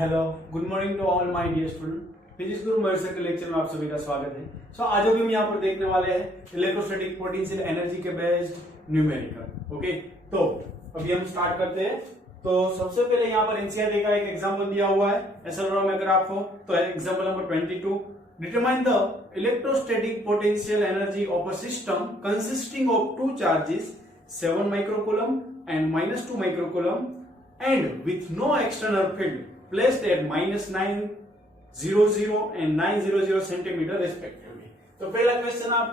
Hello, good morning to all my dear student. Physics गुरु Mahesh sir के lecture में आप सभी का स्वागत है। आज अभी हम यहाँ पर देखने वाले हैं इलेक्ट्रोस्टैटिक पोटेंशियल एनर्जी के बेस्ड न्यूमेरिकल। ओके, तो अभी हम स्टार्ट करते हैं। तो सबसे पहले यहाँ पर एनसीईआरटी का एक एग्जाम्पल दिया हुआ है एसेलेरोमीटर हो, तो example number 22, determine the electrostatic potential energy of a system consisting of two charges 7 microcoulomb and -2 microcoulomb and with no external field placed at -900 and 900 centimetre respectively. तो पहला क्वेश्चन अब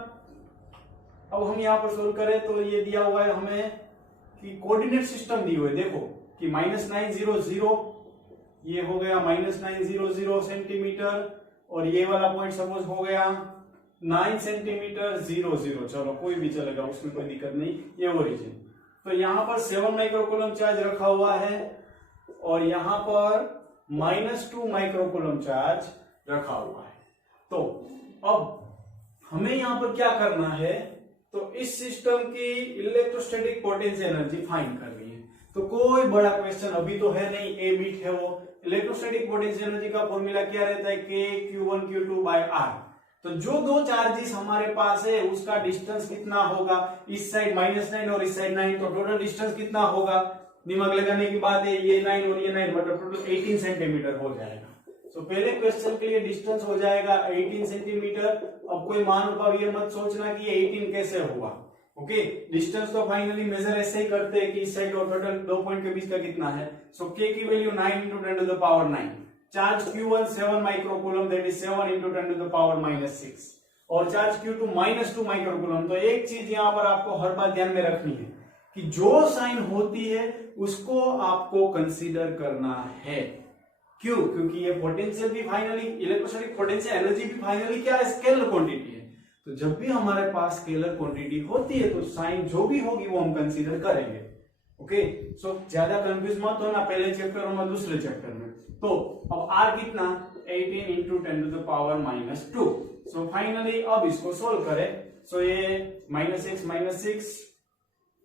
हम यहाँ पर सोल्व करें तो ये दिया हुआ है हमें कि कोऑर्डिनेट सिस्टम दी हुई है। देखो कि -900 ये हो गया -900 सेंटीमीटर और ये वाला पॉइंट सपोज हो गया 9 सेंटीमीटर 00। चलो कोई भी चलेगा, उसमें कोई दिक्कत नहीं, ये ओरिजिन। तो यहाँ पर 7 माइक्रोकूलम चार्ज रखा हुआ है और यहाँ पर -2 माइक्रोकूलम चार्ज रखा हुआ है। तो अब हमें यहाँ पर क्या करना है, तो इस सिस्टम की इलेक्ट्रोस्टैटिक पोटेंशियल एनर्जी फाइंड करनी है। तो कोई बड़ा क्वेश्चन अभी तो है नहीं, ए बिट है वो। इलेक्ट्रोस्टैटिक पोटेंशियल एनर्जी का फॉर्मूला क्या रहता है, K Q1 Q2 by R। तो जो दो चार्जेस हमारे पास है उसका डिस्टेंस कितना होगा, इस साइड -9 और इस साइड 9, तो टोटल डिस्टेंस कितना होगा, दिमाग लगाने की बात है, ये 9 और ये 9, मतलब टोटल 18 सेंटीमीटर हो जाएगा। तो पहले क्वेश्चन के लिए डिस्टेंस हो जाएगा 18 सेंटीमीटर। अब कोई महानुभाव ये मत सोचना कि ये 18 कैसे हुआ। ओके, डिस्टेंस तो फाइनली मेजर ऐसे ही करते हैं कि इस साइड और टोटल दो पॉइंट के बीच का कितना है। सो K की value 9 × 10⁻⁹। Charge Q1 7 microcoulomb, that is 7 × 10⁻⁻6 और चार्ज Q2 -2 माइक्रोकूलम। तो एक चीज यहाँ पर आपको हर बात ध्यान में रखनी है कि जो साइन होती है उसको आपको कंसीडर करना है। क्यों? क्योंकि ये पोटेंशियल भी फाइनली, इलेक्ट्रोस्टैटिक पोटेंशियल एनर्जी भी फाइनली क्या है, स्केलर क्वांटिटी है। तो जब भी हमारे पास स्केलर क्वांटिटी होती है तो साइन जो भी होगी वो हम कंसीडर करेंगे। ओके, सो ज्यादा कंफ्यूज मत होना पहले चैप्टर और दूसरे चैप्टर में। तो अब R कितना, 18 × 10⁻²। सो फाइनली अब इसको सोल्व करें। सो ये -6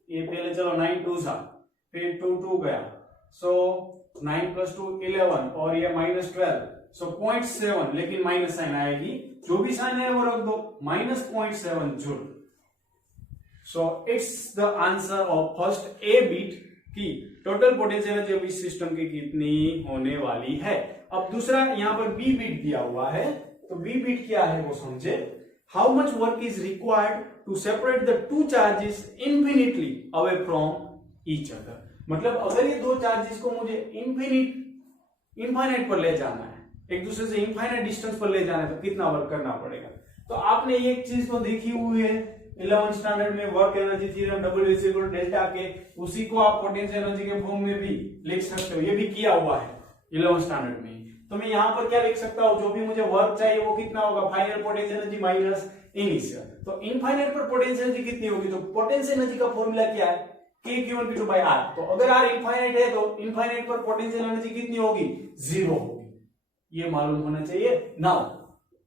ये पहले चलो 9 2 सा, फिर 2 2 गया, सो 9 + 2 11 और ये -12, सो 0.7, लेकिन माइनस साइन आएगी, जो भी साइन है वो रख दो, -0.7 joule. So it's the answer of first A bit की टोटल पोटेंशियल एनर्जी ऑफ इस सिस्टम की कितनी होने वाली है। अब दूसरा यहाँ पर बी बिट दिया हुआ है, तो बी बिट क्या है वो समझे। How much work is required to separate the two charges infinitely away from each other. मतलब अगर ये दो चार्जेस को मुझे इनफाइनाइट पर ले जाना है, एक दूसरे से इनफाइनाइट डिस्टेंस पर ले जाना है, तो कितना वर्क करना पड़ेगा। तो आपने एक चीज तो देखी हुई है 11th स्टैंडर्ड में, वर्क एनर्जी थ्योरम W=Δk, उसी को आप पोटेंशियल एनर्जी के फॉर्म में भी लिख सकते हो, ये भी किया हुआ है 11th स्टैंडर्ड में। तो मैं यहाँ पर क्या लिख सकता हूँ, जो भी मुझे वर्क चाहिए वो कितना होगा, final potential energy minus initial. तो इनफाइनाइट पर पोटेंशियल एनर्जी कितनी होगी, तो पोटेंशियल एनर्जी का फॉर्मूला क्या है, K Q1 Q2 by R। तो अगर R इनफाइनाइट है तो इनफाइनाइट पर पोटेंशियल एनर्जी कितनी होगी, 0 होगी, ये मालूम होना चाहिए। Now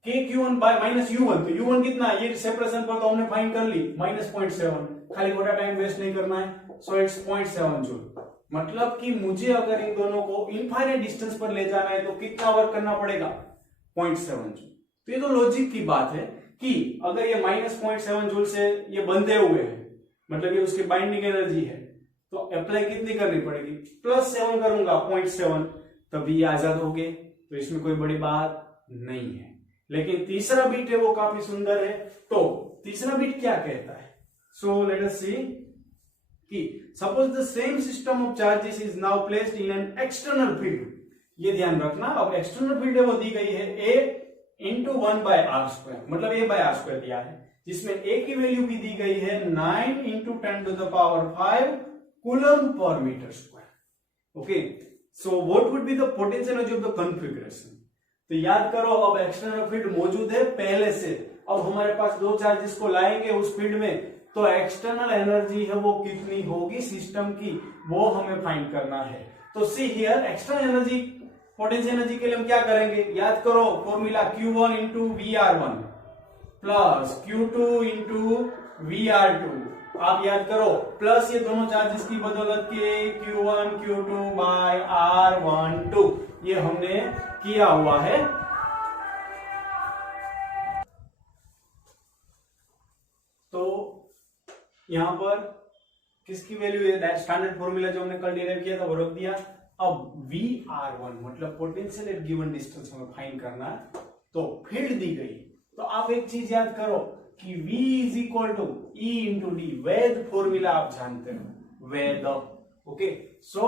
K Q1 by -U1, तो U1 कितना, ये सेपरेशन पर तो हमने फाइंड कर ली, -0.7, खाली थोड़ा टाइम वेस्ट नहीं करना है। So it's 0.7 joule. मतलब कि मुझे अगर इन दोनों को इनफाइनाइट डिस्टेंस पर ले जाना है तो कितना वर्क करना पड़ेगा, 0.7 जूल। तो ये तो लॉजिक की बात है कि अगर ये -0.7 जूल से ये बंधे हुए हैं, मतलब ये उसकी बाइंडिंग एनर्जी है, तो अप्लाई कितनी करनी पड़ेगी, +7 करूंगा 0.7, तभी ये आजाद हो गए। तो इसमें कोई बड़ी बात नहीं है। लेकिन तीसरा बिट है वो काफी सुंदर है। तो तीसरा बिट क्या कहता है, सो लेट अस सी कि suppose the same system of charges is now placed in an external field. ये ध्यान रखना, अब एक्सटर्नल फील्ड है वो दी गई है A × 1/r², मतलब A/r² दिया है, जिसमें A की वैल्यू भी दी गई है 9 × 10⁵ कूलम पर metre square. Okay, so what would be the potential energy of the configuration. तो याद करो, अब एक्सटर्नल फील्ड मौजूद है पहले से, अब हमारे पास दो चार्जेस को लाएंगे उस फील्ड में, तो एक्सटर्नल एनर्जी है वो कितनी होगी सिस्टम की, वो हमें फाइंड करना है। तो see here, external energy, potential energy के लिए हम क्या करेंगे, याद करो formula Q1 × VR1 plus Q2 × VR2। आप याद करो, प्लस ये दोनों चार्जेस की बदौलत के Q1 Q2 by R12, ये हमने किया हुआ है। तो यहां पर किसकी वैल्यू है, स्टैंडर्ड फॉर्मूला जो हमने कल डिराइव किया था वो रख दिया। अब VR1 मतलब पोटेंशियल एट गिवन डिस्टेंस हमें फाइंड करना है। तो फील्ड दी गई, तो आप एक चीज याद करो कि V is equal to E into d, वैध फॉर्मूला आप जानते हो, वैध। Okay, so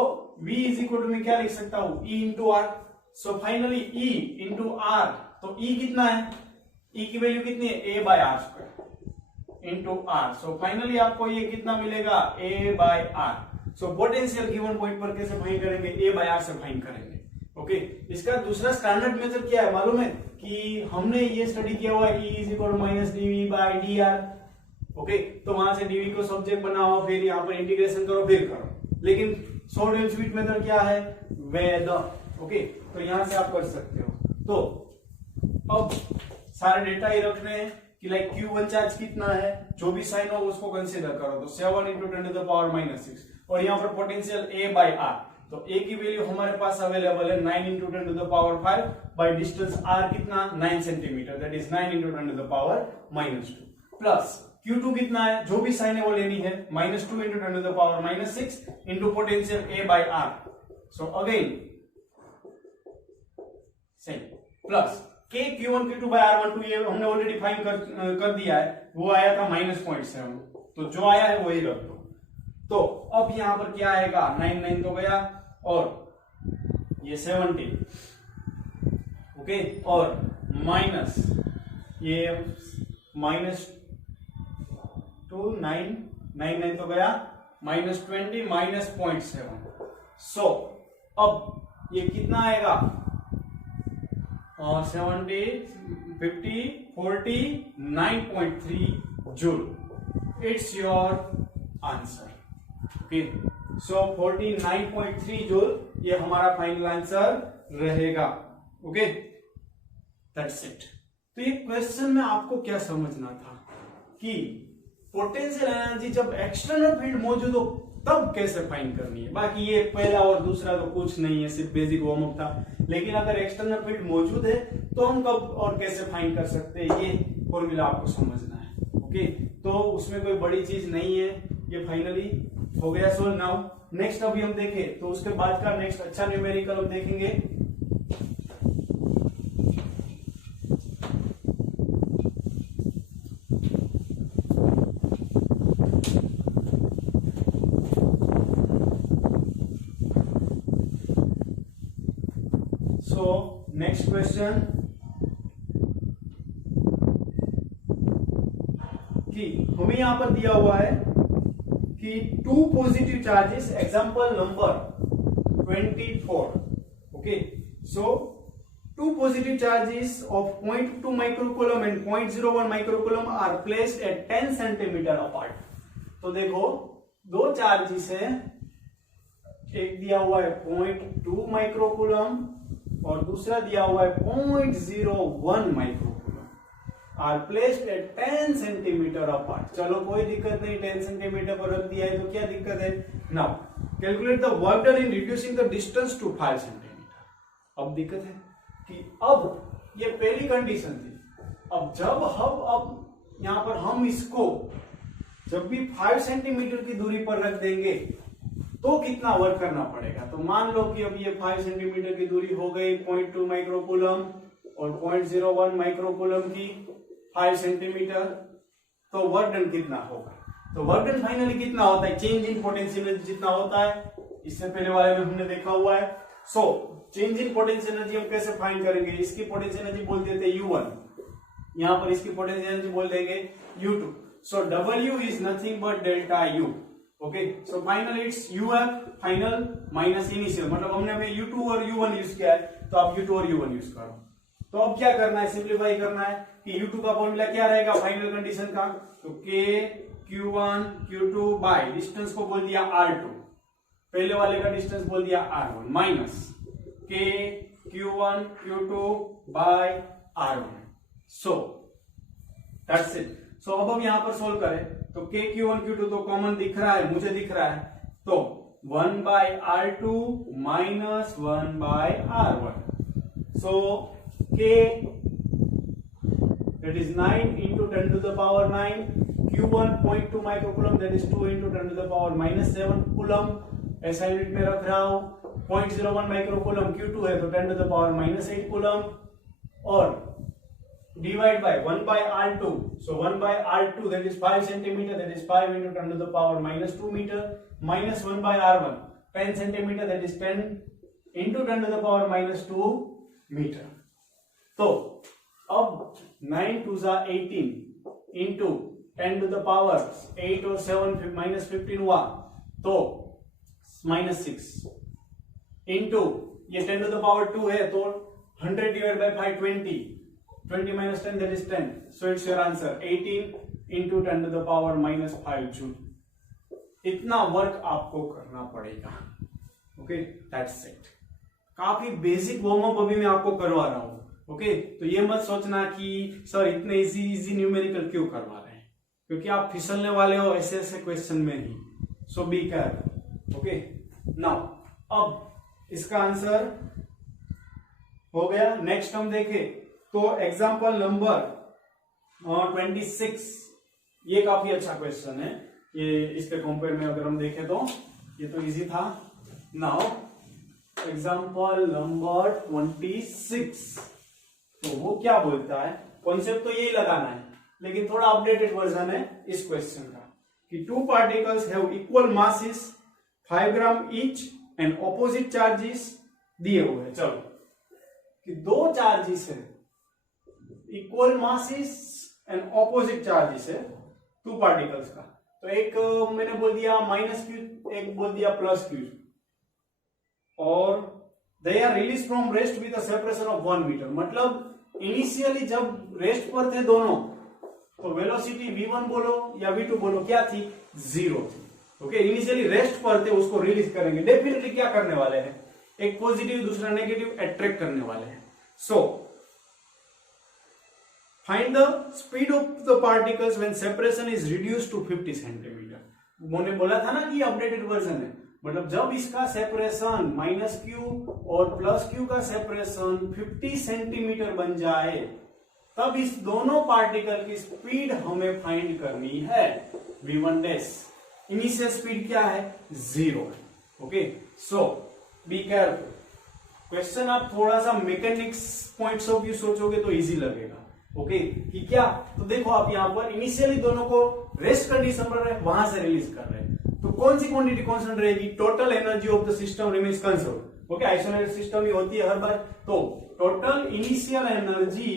V is equal to मैं क्या लिख सकता हूं, E into r. So finally E into r, तो E कितना है, E की वैल्यू कितनी है, A by r square into r. So finally आपको ये कितना मिलेगा, A by r. So potential given point पर कैसे फाइंड करेंगे, A बाय आर से फाइंड करेंगे। ओके, इसका दूसरा स्टैंडर्ड मेथड क्या है मालूम है, कि हमने ये स्टडी किया हुआ है, E is equal to minus dV by dr। Okay, तो वहां से dV को सब्जेक्ट बनाओ, फिर यहाँ पर इंटीग्रेशन करो, फिर करो। लेकिन शॉर्ट एंड स्वीट मेथड क्या है, वैध। ओके, तो यहां से आप कर सकते हो। तो अब सारे डेटा ही रखने हैं कि लाइक Q1 चार्ज कितना है, जो भी साइन हो उसको कंसीडर करो। तो 7 इंटू 10 टू द पावर -6, और यहाँ पर पोटेंशियल A बाय R। तो A की वैल्यू हमारे पास अवेलेबल है 9 into 10 to the power 5 by distance R कितना, 9 centimetre, that is 9 into 10 to the power -2, plus Q2 कितना है, जो भी साइन है वो लेनी है, -2 into 10 to the power -6 into potential A by R। So again same, plus K Q1 Q2 by R12, ये हमने ऑलरेडी फाइंड कर दिया है, वो आया था -0.7, तो जो आया है वही रख दो। तो अब यहां पर क्या आएगा, 9 तो गया, और ये 70, ओके, और माइनस ये -2 9 तो गया, -20 -0.7। सो अब ये कितना आएगा, 70 50 40 9.3 joule. It's your answer. Okay, so 49.3 joule ये हमारा फाइनल आंसर रहेगा। Okay, that's it. तो ये क्वेश्चन में आपको क्या समझना था कि पोटेंशियल एनर्जी जब एक्सटर्नल फील्ड मौजूद हो तब कैसे फाइंड करनी है। बाकी ये पहला और दूसरा तो कुछ नहीं है, सिर्फ बेसिक वार्म अप था। लेकिन अगर एक्सटर्नल फील्ड मौजूद है तो हम कब और कैसे फाइंड कर सकते हैं, ये फॉर्मूला आपको समझना है। ओके, तो उसमें कोई बड़ी चीज नहीं है, ये फाइनली हो गया। सो नाउ नेक्स्ट अभी हम देखें, तो उसके बाद का नेक्स्ट अच्छा न्यूमेरिकल हम देखेंगे। सो नेक्स्ट क्वेश्चन कि हमें यहां पर दिया हुआ है कि 2 positive charges, example number 24। Okay, so 2 positive charges of 0.2 microcoulomb and 0.01 microcoulomb are placed at 10 centimetre apart. तो देखो, दो चार्जेस है, एक दिया हुआ है 0.2 माइक्रोकूलम और दूसरा दिया हुआ है 0.01 microcoulomb, are placed at 10 centimetre apart. चलो कोई दिक्कत नहीं, 10 सेंटीमीटर पर रख दिया है तो क्या दिक्कत है। Now calculate the work done in reducing the distance to 5 centimetre. अब दिक्कत है कि अब ये पहली कंडीशन थी, अब जब अब यहां पर हम इसको जब भी 5 सेंटीमीटर की दूरी पर रख देंगे तो कितना वर्क करना पड़ेगा। तो मान लो कि अब ये 5 सेंटीमीटर की दूरी हो गई 0.2 माइक्रोकूलम और 0.01 माइक्रोकूलम की 5 सेंटीमीटर, तो वर्क डन कितना होगा। तो वर्क डन फाइनली कितना होता है, चेंज इन पोटेंशियल एनर्जी जितना होता है, इससे पहले वाले में हमने देखा हुआ है। So change in potential energy हम कैसे फाइंड करेंगे, इसकी पोटेंशियल एनर्जी बोल देते हैं U1, यहां पर इसकी पोटेंशियल एनर्जी बोल देंगे U2। So W is nothing but delta U। Okay, so final it's UF final minus initial, मतलब हमने U2 और U1 यूज किया है, तो आप U2 और U1 यूज करो। तो अब क्या करना है, सिंप्लीफाई करना है कि U2 का फॉर्मूला क्या रहेगा फाइनल कंडीशन का, तो K Q1 Q2 by distance को बोल दिया R2, पहले वाले का डिस्टेंस बोल दिया R1, minus K Q1 Q2 by R1। So that's it. So अब हम यहां पर सोल्व करें तो K Q1 Q2 तो कॉमन दिख रहा है, मुझे दिख रहा है, तो 1 by R2 minus 1 by R1. So K, that is 9 into 10 to the power 9. Q1 0.2 microcoulomb, that is 2 into 10 to the power minus 7 coulomb. ऐसा यूनिट में रख रहा हूं. 0.01 माइक्रोकूलम Q2 है तो 10 to the power minus 8 coulomb. और divide by 1 by R2. So 1 by R2, that is 5 centimeter, that is 5 into 10 to the power minus 2 meter, minus 1 by R1, 10 centimeter, that is 10 into 10 to the power minus 2 meter. तो अब 9 2 जा 18 into 10 to the power 8 और 7 minus 15 हुआ तो minus 6 into ये 10 to the power 2 है तो 100 divided by 5 20 minus 10, that is 10. So it's your answer 18 into 10 to the power minus 5 joule. इतना वर्क आपको करना पड़ेगा. Okay, that's it. काफी बेसिक वार्म अप अभी मैं आपको करवा रहा हूं. ओके, तो ये मत सोचना कि सर इतने इजी न्यूमेरिकल क्यों करवा रहे हैं, क्योंकि आप फिसलने वाले हो ऐसे ऐसे क्वेश्चन में ही. सो बी केयरफुल. ओके, नाउ अब इसका आंसर हो गया. नेक्स्ट हम देखें तो एग्जाम्पल नंबर 26. ये काफी अच्छा क्वेश्चन है. ये इसके कंपेयर में अगर हम देखें तो ये तो इजी था. Now example number 26. तो वो क्या बोलता है, कॉन्सेप्ट तो यही लगाना है लेकिन थोड़ा अपडेटेड वर्जन है इस क्वेश्चन का कि two particles have equal masses 5 gram each and opposite charges दिए हुए हैं. चलो कि दो चार्जेस है, equal masses and opposite charges है टू पार्टिकल्स का. तो एक मैंने बोल दिया माइनस क्यू, एक बोल दिया प्लस क्यू, और they are release from rest with a separation of 1 metre. मतलब इनिशियली जब रेस्ट पर थे दोनों तो वेलोसिटी v1 बोलो या v2 बोलो क्या थी, 0 थी. ओके, इनिशियली रेस्ट पर थे, उसको रिलीज करेंगे. डेफिनेटली क्या करने वाले हैं, एक पॉजिटिव दूसरा नेगेटिव अट्रैक्ट करने वाले हैं. सो find the speed of the particles when separation is reduced to 50 centimeter. मैंने बोला था ना कि अपडेटेड वर्जन है. मतलब जब इसका सेपरेशन माइनस क्यू और प्लस क्यू का सेपरेशन 50 सेंटीमीटर बन जाए तब इस दोनों पार्टिकल की स्पीड हमें फाइंड करनी है. v1 डैश इनिशियल स्पीड क्या है, 0. Okay, so be careful. Question आप थोड़ा सा मैकेनिक्स पॉइंट्स ऑफ व्यू सोचोगे तो इजी लगेगा. ओके, कि क्या, तो देखो आप यहां पर इनिशियली दोनों को रेस्ट कंडीशन पर रहे, वहां से रिलीज कर रहे हैं तो कौन सी क्वांटिटी कांस्टेंट रहेगी, total energy of the system remains conserved. Okay, isolated system ही होती है हर बार. तो total initial energy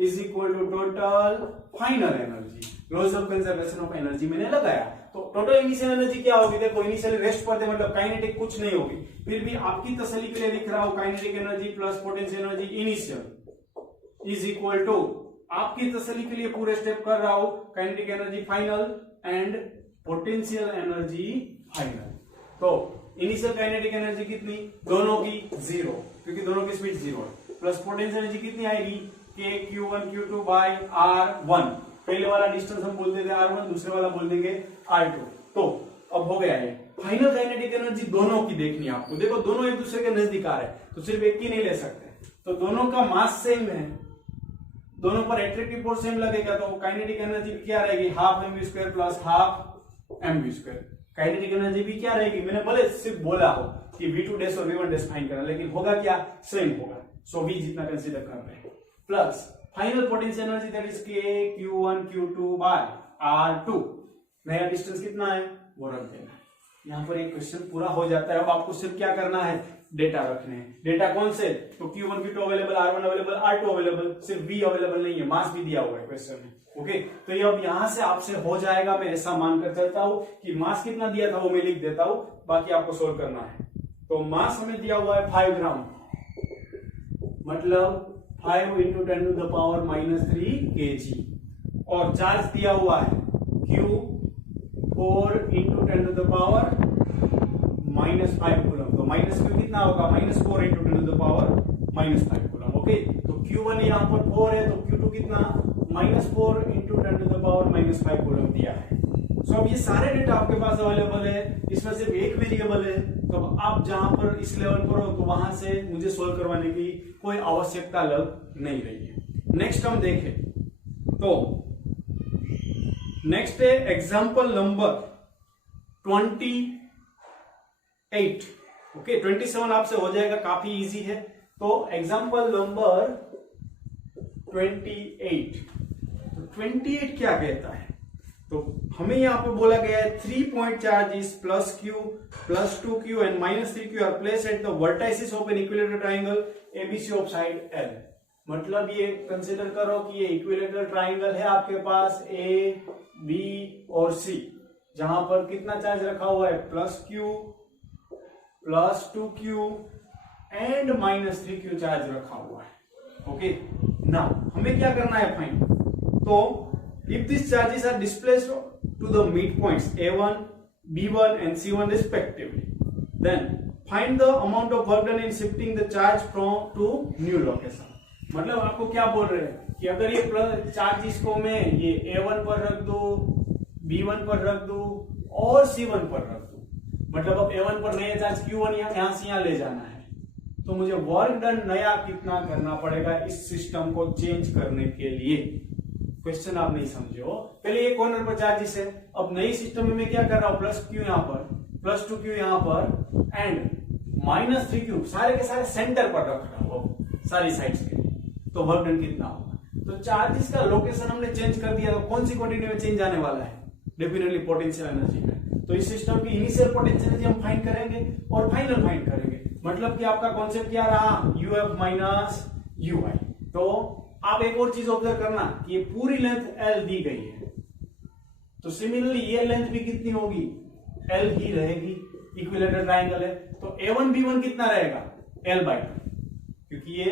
is equal to total final energy. Laws of conservation of energy मैंने लगाया. तो टोटल इनिशियल एनर्जी क्या होगी, देखो इनिशियली रेस्ट पर थे मतलब काइनेटिक कुछ नहीं होगी. फिर भी आपकी तसल्ली के लिए लिख रहा हूं kinetic energy plus potential energy initial is equal to, आपकी तसल्ली के लिए पूरे स्टेप कर रहा हूं, kinetic energy final and potential energy final. तो इनिशियल काइनेटिक एनर्जी कितनी, दोनों की 0 क्योंकि दोनों की स्पीड 0 है, प्लस पोटेंशियल एनर्जी कितनी आएगी, k q1 q2 by r1. पहले वाला डिस्टेंस हम बोलते थे r1, दूसरे वाला बोल देंगे r2. तो अब हो गया है. फाइनल काइनेटिक एनर्जी दोनों की देखनी है आपको. देखो दोनों एक दूसरे के नजदीक आ रहे हैं तो सिर्फ एक की नहीं ले सकते. तो दोनों का मास सेम है, दोनों पर एट्रैक्टिव फोर्स सेम लगेगा तो काइनेटिक एनर्जी क्या रहेगी, half mv² plus half mv². Kinetic energy भी क्या रहेगी, मैंने बोले सिर्फ बोला हो कि v2 डैश और v1 डैश फाइंड करना, लेकिन होगा क्या, सेम होगा. सो v जितना कंसीडर कर रहे हैं plus final potential energy that is k q1 q2 by r2. नया डिस्टेंस कितना है वो रख देना. यहाँ पर एक क्वेश्चन पूरा हो जाता है. अब आपको सिर्फ क्या करना है, डेटा रखने हैं. डेटा कौन से, तो Q1 Q2 available, R1 available, R2 available, सिर्फ V अवेलेबल नहीं है, मास भी दिया हुआ है क्वेश्चन में. ओके, तो ये अब यहां से आपसे हो जाएगा. मैं ऐसा मानकर चलता हूं कि मास कितना दिया था वो मैं लिख देता हूं, बाकी आपको सोल्व करना है. तो मास हमें दिया हुआ है 5 ग्राम, मतलब 5 into 10 to the power minus 3 kg. और चार्ज दिया हुआ है Q 4 into 10 to the power minus 5 coulomb. तो माइनस क्यू कितना होगा, minus 4 into 10 to the power minus 5 coulomb. Okay, तो Q1 यहाँ पर 4 है तो Q2 कितना, minus 4 into 10 to the power minus 5 coulomb दिया है. सो अब ये सारे डेटा आपके पास अवेलेबल है, इसमें सिर्फ एक वेरिएबल है, तो आप जहां पर इस लेवल पर हो तो वहां से मुझे सोल्व करवाने की कोई आवश्यकता लग नहीं रही है। नेक्स्ट हम देखें तो नेक्स्ट है एग्जाम्पल नंबर 28। ओके 27 आपसे हो जाएगा, काफी इजी है। तो एग्जाम्पल नंबर 28, तो 28 क्या कहता है, तो हमें यहां पर बोला गया है 3 point charges plus q plus 2q and minus 3q are placed at the vertices of an equilateral triangle ABC of side L. मतलब ये कंसीडर करो कि ये इक्विलेटरल ट्राइंगल है आपके पास ए बी और सी, जहां पर कितना चार्ज रखा हुआ है plus q plus 2q and minus 3q charge रखा हुआ है। ओके नाउ हमें क्या करना है फाइंड, तो if these charges are displaced to the midpoints A1, B1 and C1 respectively, then find the amount of work done in shifting the charge from to new location। मतलब आपको क्या बोल रहे हैं कि अगर ये चार्जेस को मैं ये A1 पर रख दू, B1 पर रख दू और C1 पर रख दू, मतलब अब A1 पर नया चार्ज Q1 यहां से यहां ले जाना है, तो मुझे वर्क डन नया कितना करना पड़ेगा इस सिस्टम को चेंज करने के लिए। क्वेश्चन आप नहीं समझे हो, पहले ये कॉर्नर पर चार्जेस है, अब नई सिस्टम में मैं क्या कर रहा हूं प्लस क्यू यहां पर प्लस 2q यहां पर एंड माइनस 3q सारे के सारे सेंटर पर रख रहा हूं सारी साइड्स के, तो वर्क डन कितना होगा। तो चार्जेस का लोकेशन हमने चेंज कर दिया, तो कौन सी क्वांटिटी में चेंज आने वाला है, डेफिनेटली पोटेंशियल एनर्जी में। तो इस सिस्टम की इनिशियल पोटेंशियल एनर्जी हम फाइंड करेंगे और फाइनल फाइंड करेंगे, मतलब कि आपका कॉन्सेप्ट क्या रहा यूएफ माइनस यूआई। तो आप एक और चीज ऑब्जर्व करना कि ये पूरी लेंथ L दी गई है, तो सिमिलरली ये लेंथ भी कितनी होगी L ही रहेगी, इक्विलेटरल ट्राइंगल है, तो A1 B1 कितना रहेगा L/2, क्योंकि ये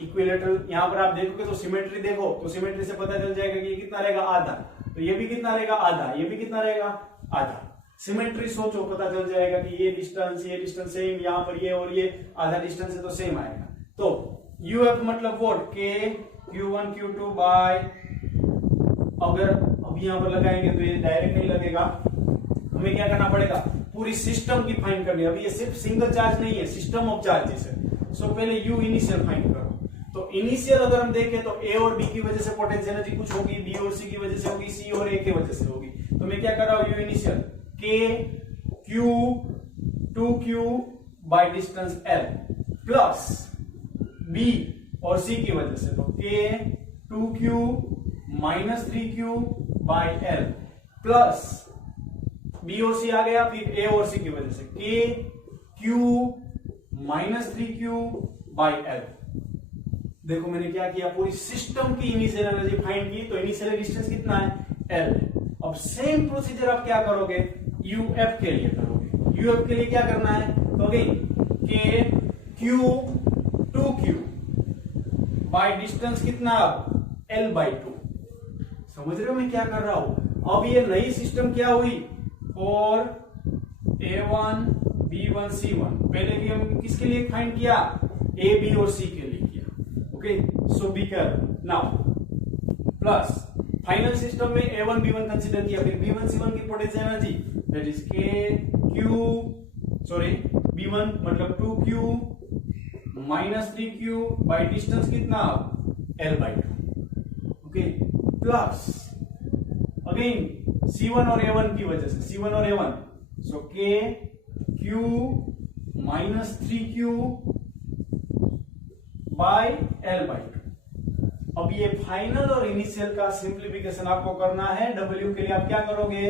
इक्विलेटरल, यहां पर आप देखोगे तो सिमेट्री देखो, तो सिमेट्री से पता चल जाएगा कि ये कितना रहेगा आधा, तो ये भी कितना रहेगा आधा, ये भी कितना रहेगा आधा। सिमेट्री सोचो पता चल जाएगा कि ये डिस्टेंस सेम, यहां पर ये और ये आधा डिस्टेंस है तो सेम आएगा। तो यूएफ मतलब वोट के Q1 Q2 बाय, अगर अभी यहां पर लगाएंगे तो ये डायरेक्ट नहीं लगेगा, हमें क्या करना पड़ेगा पूरी सिस्टम की फाइंड करनी है। अभी ये सिर्फ सिंगल चार्ज नहीं है, सिस्टम ऑफ चार्जेस है। सो पहले यू इनिशियल फाइंड करो, तो इनिशियल अगर हम देखें तो ए और बी की वजह से पोटेंशियल एनर्जी कुछ होगी, बी और सी की वजह से होगी, सी और ए की वजह से होगी। तो मैं क्या कर रहा हूं U initial K q 2q by distance L plus B और C की वजह से, तो K 2q minus 3q by L plus B और C आ गया, फिर A और C की वजह से K Q minus 3q by L। देखो मैंने क्या किया, पूरी सिस्टम की इनिशियल एनर्जी फाइंड की, तो इनिशियल डिस्टेंस कितना है L। अब सेम प्रोसीजर आप क्या करोगे UF के लिए करोगे। UF के लिए क्या करना है, तो again K Q 2q by distance कितना L/2। समझ रहे हो मैं क्या कर रहा हूं। अब ये नई सिस्टम क्या हुई और A1 B1 C1, पहले भी हम किसके लिए फाइंड किया A B और C के लिए किया। Okay so be careful now, plus final system में A1 B1 कंसीडर किया, फिर B1 C1 की potential energy that is B1 मतलब 2q minus 3q by distance कितना L/2। Okay plus again C1 और A1 की वजह से, C1 और A1, so K Q minus 3q by L/2। अब ये फाइनल और इनिशियल का सिंप्लीफिकेशन आपको करना है। W के लिए आप क्या करोगे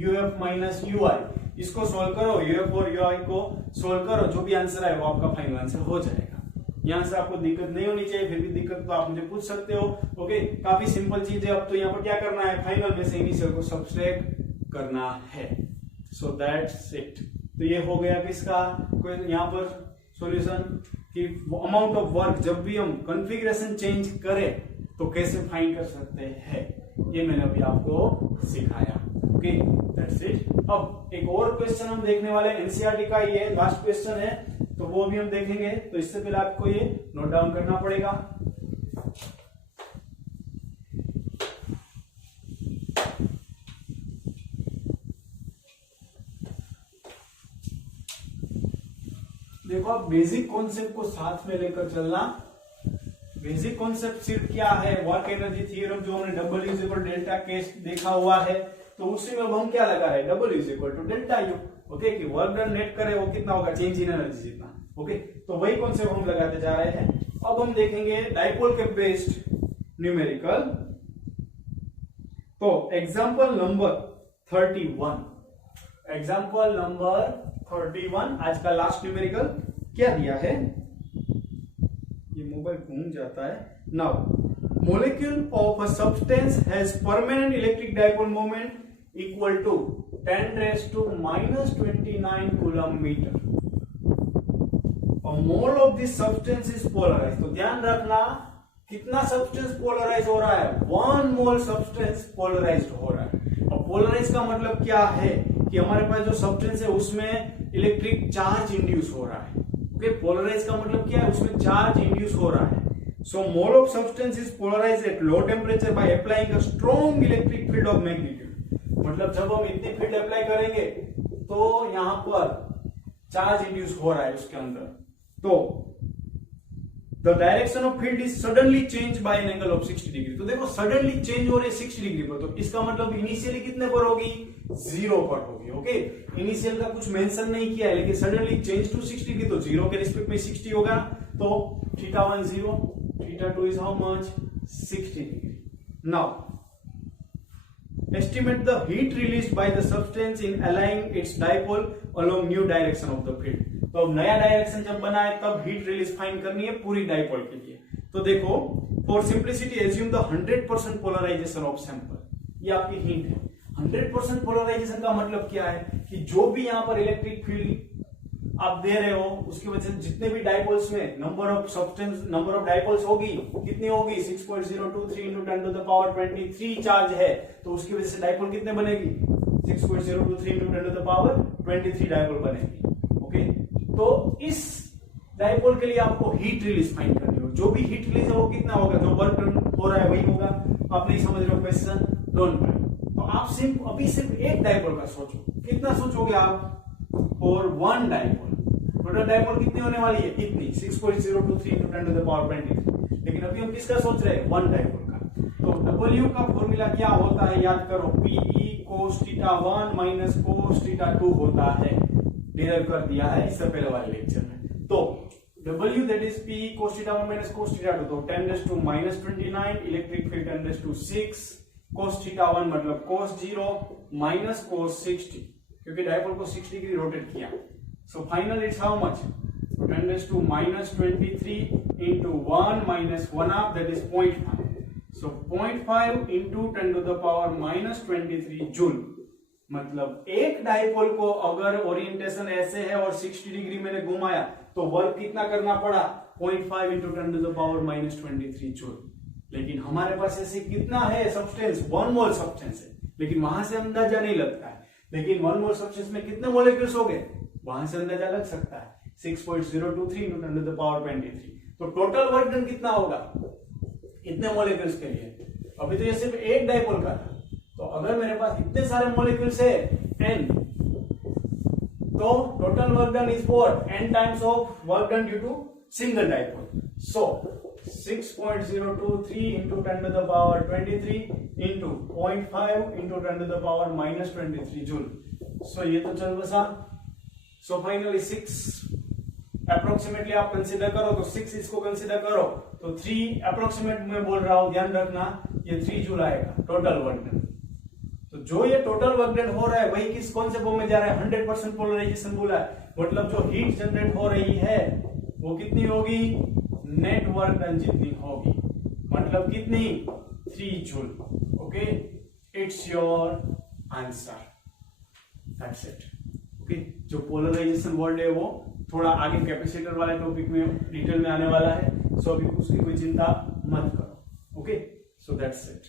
UF माइनस UI, इसको सोल्व करो, UF और UI को सोल्व करो, जो भी आंसर आए वो आपका फाइनल आंसर हो जाएगा। यहां से आपको दिक्कत नहीं होनी चाहिए, फिर भी दिक्कत तो आप मुझे पूछ सकते हो। ओके काफी सिंपल चीज है। अब तो यहाँ पर क्या करना है, फाइनल में से इनिशियल को सब्सट्रैक्ट करना है। सो दैट्स इट। तो ये हो गया किसका यहाँ पर सॉल्यूशन कि अमाउंट ऑफ वर्क जब भी हम कॉन्फ़िगरेशन चेंज करें तो कैसे फाइंड कर सकते हैं, ये मैंने अभी आपको सिखाया। Okay that's it. अब एक और क्वेश्चन हम देखने वाले हैं, एनसीईआरटी का ये लास्ट क्वेश्चन है, तो वो भी हम देखेंगे। तो इससे पहले आपको ये नोट डाउन करना पड़ेगा। देखो आप बेसिक कॉन्सेप्ट को साथ में लेकर चलना। बेसिक कॉन्सेप्ट सिर्फ क्या है, वर्क एनर्जी थ्योरम जो हमने W is equal delta case देखा हुआ है, तो उसी में अब हम क्या लगा रहे हैं, W is equal to delta U. Okay, कि वर्क डन नेट करे वो कितना होगा, चेंज इन एनर्जी जितना। ओके, तो वही कॉन्सेप्ट हम लगाते जा रहे हैं। अब हम देखेंगे डाइपोल के बेस्ड न्यूमेरिकल। तो एग्जांपल नंबर 31, एग्जांपल नंबर 31 आज का लास्ट न्यूमेरिकल क्या दिया है, ये मोबाइल घूम जाता है। Now molecule of a substance has permanent electric dipole moment equal to 10⁻⁻29 coulomb metre. Mole of this substance is polarise. तो ध्यान रखना कितना सब्सटेंस पोलराइज हो रहा है, 1 मोल सब्सटेंस पोलराइज हो रहा है। और पोलराइज का मतलब क्या है कि हमारे पास जो सब्सटेंस है उसमें इलेक्ट्रिक चार्ज इंड्यूस हो रहा है। ओके, पोलराइज का मतलब क्या है, उसमें चार्ज इंड्यूस हो रहा है। So mole of substance is polarise at low temperature by applying a strong electric field of magnitude. मतलब जब हम इतनी फील्ड अप्लाई करेंगे तो यहां पर चार्ज इंड्यूस हो रहा है उसके अंदर। तो the direction of field is suddenly change bye an angle of 60 degree. तो देखो सडनली चेंज हो रही है 60 डिग्री पर, तो इसका मतलब इनिशियली कितने पर होगी, 0 पर होगी। ओके, इनिशियल का कुछ मेंशन नहीं किया है, लेकिन सडनली चेंज टू 60 डिग्री, तो 0 के रिस्पेक्ट में 60 होगा। तो θ1 0, θ2 is how much, 60 degree. Now estimate the heat released by the substance in aligning its dipole along new direction of the field। तो अब नया डायरेक्शन जब बना है तब हीट रिलीज फाइंड करनी है पूरी डाइपोल के लिए। तो देखो for simplicity assume the 100% polarisation of sample. ये आपकी हिंट है। 100% पोलराइजेशन का मतलब क्या है कि जो भी यहां पर इलेक्ट्रिक फील्ड आप दे रहे हो उसकी वजह से जितने भी डाइपोल्स में नंबर ऑफ डाइपोल्स होगी कितनी होगी, 6.023 into 10 to the power 23 charge है, तो उसकी वजह से डाइपोल कितने बनेगी, 6.023 into 10 to the power 23 dipole बनेगी। ओके, तो इस डाइपोल के लिए आपको हीट रिलीज फाइंड करनी हो। जो भी हीट रिलीज है वो कितना होगा, जो वर्क हो रहा है वही होगा। आप नहीं समझ रहे हो क्वेश्चन, डोंट वरी। तो आप अभी सिर्फ एक डाइपोल का सोचो, कितना सोचोगे आप, और 1 डाइपोल। टोटल डाइपोल कितनी होने वाली है, इतनी 6.023 इंटू 10 टू द पावर 23। लेकिन अभी हम किसका सोच रहे हैं, 1 डाइपोल का। तो W का फॉर्मूला क्या होता है, याद करो, PE cos θ1 माइनस cos θ2 होता है। डिराइव कर दिया है इससे पहले वाले लेक्चर में। तो W that is PE cos θ1 minus cos θ2, तो 10⁻⁻29 इलेक्ट्रिक फील्ड 10⁻6 cos θ1 मतलब cos 0 माइनस cos 60, क्योंकि डाइपोल को 60 डिग्री रोटेट किया। So final it's how much, 10⁻23 into 1 minus 1/2 that is 0.5। So 0.5 into 10 to the power -23 joule. मतलब एक dipole को अगर orientation ऐसे है और 60 डिग्री मैंने घुमाया तो वर्क कितना करना पड़ा, 0.5 into 10 to the power -23 joule. लेकिन हमारे पास ऐसे कितना है सब्सटेंस, 1 मोल सब्सटेंस है, लेकिन वहां से अंदाजा नहीं लगता है। लेकिन 1 मोल सब्सटेंस में कितने मोलिक्यूल्स हो गए, वहां से अंदाजा लग सकता है, 6.023 इंटू 10 टू द पावर 23। तो टोटल वर्क डन कितना होगा इतने मोलिक्यूल्स के लिए। अभी तो ये सिर्फ एक डाइपोल का था, तो अगर मेरे पास इतने सारे मोलिक्यूल्स है n, तो total work done is what, n times of work done due to single dipole. So 6.023 into 10 to the power 23 into 0.5 into 10 to the power -23 joule. So ये तो चल बसा। सो फाइनली 6 अप्रोक्सीमेटली आप consider करो, तो 6 इसको consider करो, तो 3 अप्रोक्सीमेट में बोल रहा हूं, ध्यान रखना ये 3 जूल आएगा टोटल वर्क डन। तो जो ये टोटल वर्क डन हो रहा है वही किस कौन से फॉर्म में जा रहा है, 100% पोलराइजेशन बोला है। मतलब जो हीट जनरेट हो रही है वो कितनी होगी, नेट वर्क डन जितनी होगी, मतलब कितनी, 3 joule. Okay, it's your answer, that's it. Okay, जो पोलराइजेशन वर्ड है वो थोड़ा आगे कैपेसिटर वाले टॉपिक में डिटेल में आने वाला है, सो अभी उसकी कोई चिंता मत करो। Okay, so that's it.